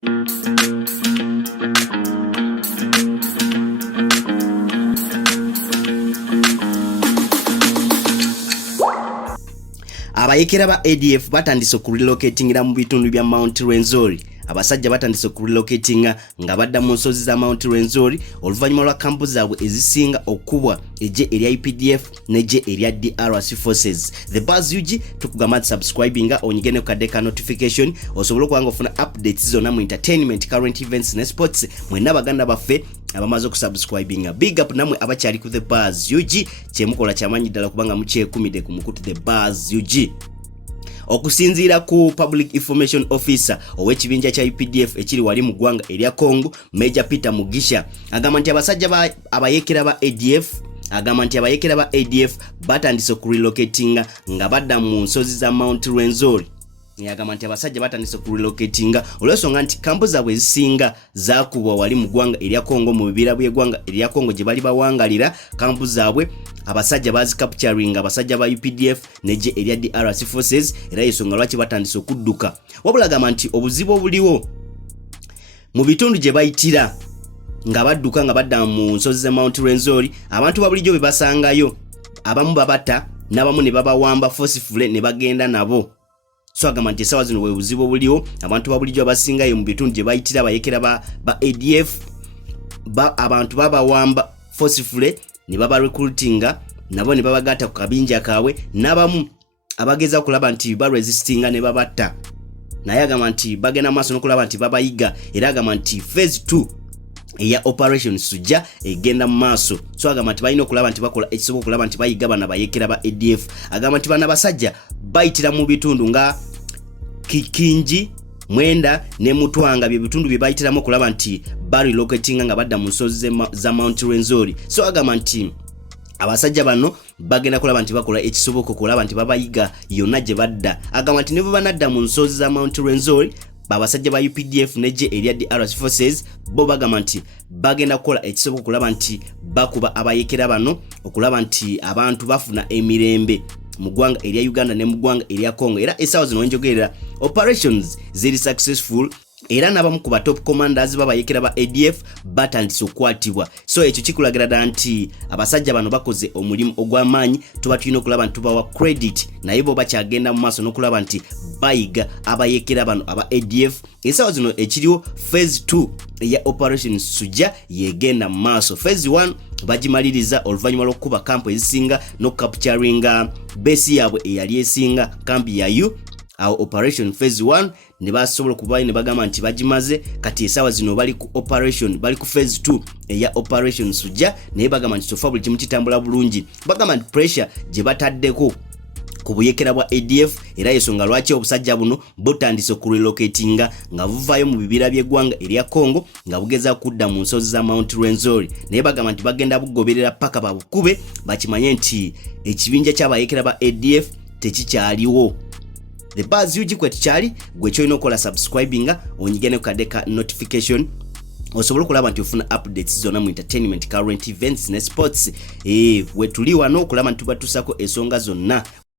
Abayekera ba Adf batandise ku relocatingira mu bitundu bya Mount Rwenzori. Abasajja batandise ku relocatinga nga badda mu nsozi za Mount Rwenzori oluvannyuma lwa kampu zaabwe ezisinga okubwa eje erya IPDF neje erya DRC forces. The Buzz UG tukugamba subscribinga onyigene ku kadeka notification osobola kubanga ofuna updates zonna mu entertainment, current events ne sports mwena baganda baffe abamaze okusubscribinga. Big up namwe abakyali ku The Buzz UG kyemukola kyamanyi ddala kubanga mukyekuumidde ku mukutu The Buzz UG. Okusinziira ku Public Information Officer ow'ekibinja kya IPDF ekiri wali mu ggwanga erya Congo, Major Peter Mugisha agamba nti abasajja abayekera ba ADF batandise ku relocatinga nga badda mu nsozi za Mount Rwenzori. Yagamba nti abasajja batandise ku relocatinga olw'ensonga nti kampu zaabwe ezisinga zaakubwa wali mu ggwanga erya Congo, mu bibira by'eggwanga erya Congo gye bali bawangalira kampu zaabwe abasajja bazicapturing abasajja ba UPDF neje erya DRC forces, era yensonga lwaki batandise okudduka. Wabula agamba nti obuzibu obuliwo mu bitundu gye bayitira nga badduka nga badda mu nsozi za Mount Rwenzori, abantu babulijjo be basangayo abamu babata n'abamu ne babawamba forcefully ne bagenda nabo. So agamba nti esawa zino bwe buzibu obuliwo, abantu babulijjo abasingayo mu bitundu gye bayitira abayekera ba ADF abantu babawamba forcefully ne baba recruitinga nabo ne babagata ku kabinja kaabwe, n'abamu abageza kulaba nti ba resistinga ne babatta. Naye agamba nti bagenda maaso n'okulaba nti babayiga, era agamba nti phase 2 eya operation Sujja egenda mu maaso. So agamba nti balina okulaba nti bakola ekisoboka okulaba nti bayiga bana bayekera ba ADF. Agamba nti bana basajja bayitira mu bitundu nga Kikinji, Mwenda ne Mutwanga bye bitundu bye bayitiramu okulaba nti bari locatinga nga badda mu nsozi za Mount Rwenzori. So agamba nti abasajja bano bagenda kulaba nti bakola ekisoboka okulaba nti babayiga yonna gye badda. Agamba nti ne bwe banadda mu nsozi za Mount Rwenzori babasajja ba UPDF neje erya DRC forces bo bagamba nti bagenda kukola ekisoboka okulaba nti bakuba abayekera bano okulaba nti abantu bafuna emirembe mu ggwanga erya Uganda ne mu ggwanga erya Congo. Era esawa zino wenjogerera operations ziri successful, era n'abamu ku ba top commanders b'abayekera ba ADF batandise okukwatibwa. So ekyo kikulagira ddala nti abasajja bano bakoze omulimu ogw'amaanyi, tuba tulina okulaba nti tubawa credit, naye bo bakyagenda mu maaso n'okulaba nti bayiga abayekera bano aba ADF. Esawa zino ekiriwo phase 2 eya operation Sujja yegenda mu maaso. Phase 1 bagimaliriza oluvannyuma lw'okukuba kampu ezisinga n'okukapturinga base yaabwe eyali esinga kampi yayu. Awo operation phase 1 ne basobola kubayi ne bagamba nti bagimaze, kati esawa zino bali ku operation bali ku phase 2 eya operation Sujja, naye bagamba nti sofa buli kimu kitambula bulungi. Bagamba nti pressure gye bataddeko ku buyekera bwa ADF, era yensonga lwaki obusajja buno butandise ku relocatinga nga buvaayo mu bibira by'eggwanga erya Congo nga bugeza kudda mu nsozi za Mount Rwenzori. Naye bagamba nti bagenda bugoberera paka babukube bakimanye nti ekibinja ky'abayekera ba ADF tekikyaliwo. The Buzz UG kwe tukyali, gwe kyolina okukola subscribinga onyigene ku kadeka notification osobola okulaba nti ofuna updates zonna mu entertainment, current events ne sports. We tuli wano okulaba nti tubatuusako ensonga zonna.